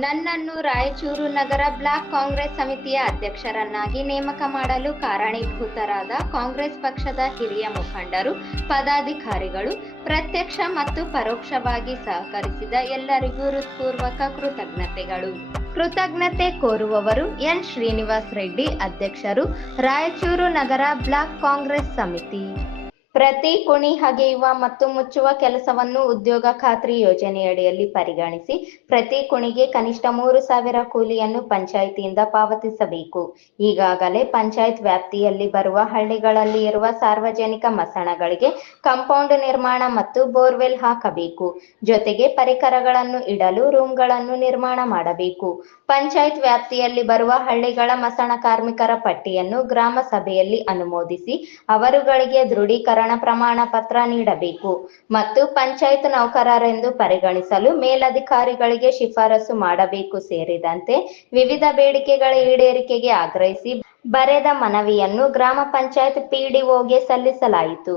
ನನ್ನನ್ನು ರಾಯಚೂರು ನಗರ ಬ್ಲಾಕ್ ಕಾಂಗ್ರೆಸ್ ಸಮಿತಿಯ ಅಧ್ಯಕ್ಷರನ್ನಾಗಿ ನೇಮಕ ಮಾಡಲು ಕಾರಣೀಭೂತರಾದ ಕಾಂಗ್ರೆಸ್ ಪಕ್ಷದ ಹಿರಿಯ ಮುಖಂಡರು, ಪದಾಧಿಕಾರಿಗಳು ಪ್ರತ್ಯಕ್ಷ ಮತ್ತು ಪರೋಕ್ಷವಾಗಿ ಸಹಕರಿಸಿದ ಎಲ್ಲರಿಗೂ ಹೃತ್ಪೂರ್ವಕ ಕೃತಜ್ಞತೆಗಳು. ಕೃತಜ್ಞತೆ ಕೋರುವವರು ಎನ್. ಶ್ರೀನಿವಾಸ್ ರೆಡ್ಡಿ ಅಧ್ಯಕ್ಷರು, ರಾಯಚೂರು ನಗರ ಬ್ಲಾಕ್ ಕಾಂಗ್ರೆಸ್ ಸಮಿತಿ. ಪ್ರತಿ ಕುಣಿ ಹಗೆಯುವ ಮತ್ತು ಮುಚ್ಚುವ ಕೆಲಸವನ್ನು ಉದ್ಯೋಗ ಖಾತ್ರಿ ಯೋಜನೆಯಡಿಯಲ್ಲಿ ಪರಿಗಣಿಸಿ ಪ್ರತಿ ಕುಣಿಗೆ ಕನಿಷ್ಠ ಮೂರು ಸಾವಿರ ಕೂಲಿಯನ್ನು ಪಂಚಾಯಿತಿಯಿಂದ ಪಾವತಿಸಬೇಕು. ಈಗಾಗಲೇ ಪಂಚಾಯತ್ ವ್ಯಾಪ್ತಿಯಲ್ಲಿ ಬರುವ ಹಳ್ಳಿಗಳಲ್ಲಿ ಇರುವ ಸಾರ್ವಜನಿಕ ಮಸಣಗಳಿಗೆ ಕಾಂಪೌಂಡ್ ನಿರ್ಮಾಣ ಮತ್ತು ಬೋರ್ವೆಲ್ ಹಾಕಬೇಕು. ಜೊತೆಗೆ ಪರಿಕರಗಳನ್ನು ಇಡಲು ರೂಮ್ಗಳನ್ನು ನಿರ್ಮಾಣ ಮಾಡಬೇಕು. ಪಂಚಾಯತ್ ವ್ಯಾಪ್ತಿಯಲ್ಲಿ ಬರುವ ಹಳ್ಳಿಗಳ ಮಸಣ ಕಾರ್ಮಿಕರ ಪಟ್ಟಿಯನ್ನು ಗ್ರಾಮ ಸಭೆಯಲ್ಲಿ ಅನುಮೋದಿಸಿ ಅವರುಗಳಿಗೆ ದೃಢೀಕರಣ ಪ್ರಮಾಣ ಪತ್ರ ನೀಡಬೇಕು ಮತ್ತು ಪಂಚಾಯತ್ ನೌಕರರೆಂದು ಪರಿಗಣಿಸಲು ಮೇಲಧಿಕಾರಿಗಳಿಗೆ ಶಿಫಾರಸು ಮಾಡಬೇಕು ಸೇರಿದಂತೆ ವಿವಿಧ ಬೇಡಿಕೆಗಳ ಈಡೇರಿಕೆಗೆ ಆಗ್ರಹಿಸಿ ಬರೆದ ಮನವಿಯನ್ನು ಗ್ರಾಮ ಪಂಚಾಯತ್ ಪಿಡಿಒಗೆ ಸಲ್ಲಿಸಲಾಯಿತು.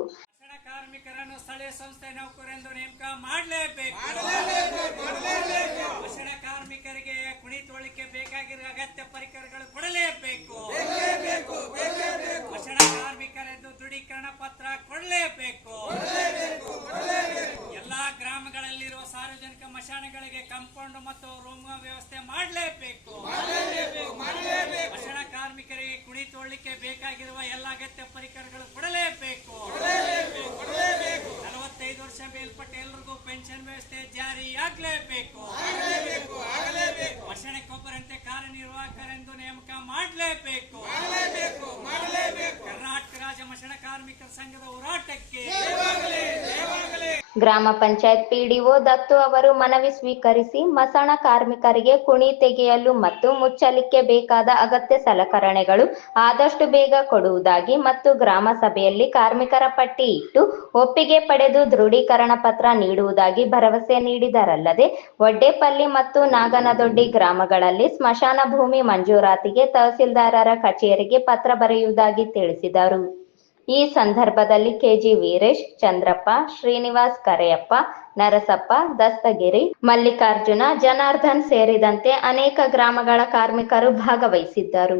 ಕಾರ್ಮಿಕರನ್ನು ಸ್ಥಳೀಯ ಸಂಸ್ಥೆ ನೌಕರೆಂದು ನೇಮಕ ಮಾಡಲೇಬೇಕು ಕನ್ನಡ ಕಾರ್ಮಿಕರಿಗೆ ಕುಣಿತೋಳಿಕೆ ಬೇಕಾಗಿರುವ ಅಗತ್ಯ ಪರಿಕರಗಳು ಕೊಡಲೇಬೇಕು ಕನ್ನಡ ಕಾರ್ಮಿಕರೆಂದು ದೃಢೀಕರಣ ಪತ್ರ ಕೊಡಲೇಬೇಕು ಎಲ್ಲಾ ಗ್ರಾಮಗಳಲ್ಲಿರುವ ಸಾರ್ವಜನಿಕ ಕಾಂಪೌಂಡ್ ಮತ್ತು ರೂಮ್ ವ್ಯವಸ್ಥೆ ಮಾಡಲೇಬೇಕು. ಕನ್ನಡ ಕಾರ್ಮಿಕರಿಗೆ ಕುಣಿತೋಳಿಕೆ ಬೇಕಾಗಿರುವ ಎಲ್ಲ ಅಗತ್ಯ ಪರಿಕರಗಳು ಕೊಡಲೇಬೇಕು. ನಲವತ್ತೈದು ವರ್ಷ ಮೇಲ್ಪಟ್ಟ ಎಲ್ಲರಿಗೂ ಪೆನ್ಷನ್ ವ್ಯವಸ್ಥೆ ಜಾರಿಯಾಗಲೇಬೇಕು. ವರ್ಷಣಕ್ಕೊಬ್ಬರಂತೆ ಕಾರ್ಯನಿರ್ವಾಹಕರೆಂದು ನೇಮಕ ಮಾಡಲೇಬೇಕು. ಕರ್ನಾಟಕ ರಾಜ್ಯ ಮಷಣ ಕಾರ್ಮಿಕರ ಸಂಘದ ಹೋರಾಟಕ್ಕೆ ಗ್ರಾಮ ಪಂಚಾಯತ್ ಪಿಡಿಒ ದತ್ತು ಅವರು ಮನವಿ ಸ್ವೀಕರಿಸಿ ಮಸಣ ಕಾರ್ಮಿಕರಿಗೆ ಕುಣಿ ತೆಗೆಯಲು ಮತ್ತು ಮುಚ್ಚಲಿಕ್ಕೆ ಬೇಕಾದ ಅಗತ್ಯ ಸಲಕರಣೆಗಳು ಆದಷ್ಟು ಬೇಗ ಕೊಡುವುದಾಗಿ ಮತ್ತು ಗ್ರಾಮ ಸಭೆಯಲ್ಲಿ ಕಾರ್ಮಿಕರ ಪಟ್ಟಿ ಇಟ್ಟು ಒಪ್ಪಿಗೆ ಪಡೆದು ದೃಢೀಕರಣ ಪತ್ರ ನೀಡುವುದಾಗಿ ಭರವಸೆ ನೀಡಿದರಲ್ಲದೆ ಒಡ್ಡೇಪಲ್ಲಿ ಮತ್ತು ನಾಗನದೊಡ್ಡಿ ಗ್ರಾಮಗಳಲ್ಲಿ ಸ್ಮಶಾನ ಭೂಮಿ ಮಂಜೂರಾತಿಗೆ ತಹಸೀಲ್ದಾರರ ಕಚೇರಿಗೆ ಪತ್ರ ಬರೆಯುವುದಾಗಿ ತಿಳಿಸಿದರು. ಈ ಸಂದರ್ಭದಲ್ಲಿ ಕೆಜಿ ವೀರೇಶ್, ಚಂದ್ರಪ್ಪ, ಶ್ರೀನಿವಾಸ್ ಕರೆಯಪ್ಪ, ನರಸಪ್ಪ, ದಸ್ತಗಿರಿ, ಮಲ್ಲಿಕಾರ್ಜುನ, ಜನಾರ್ದನ್ ಸೇರಿದಂತೆ ಅನೇಕ ಗ್ರಾಮಗಳ ಕಾರ್ಮಿಕರು ಭಾಗವಹಿಸಿದ್ದರು.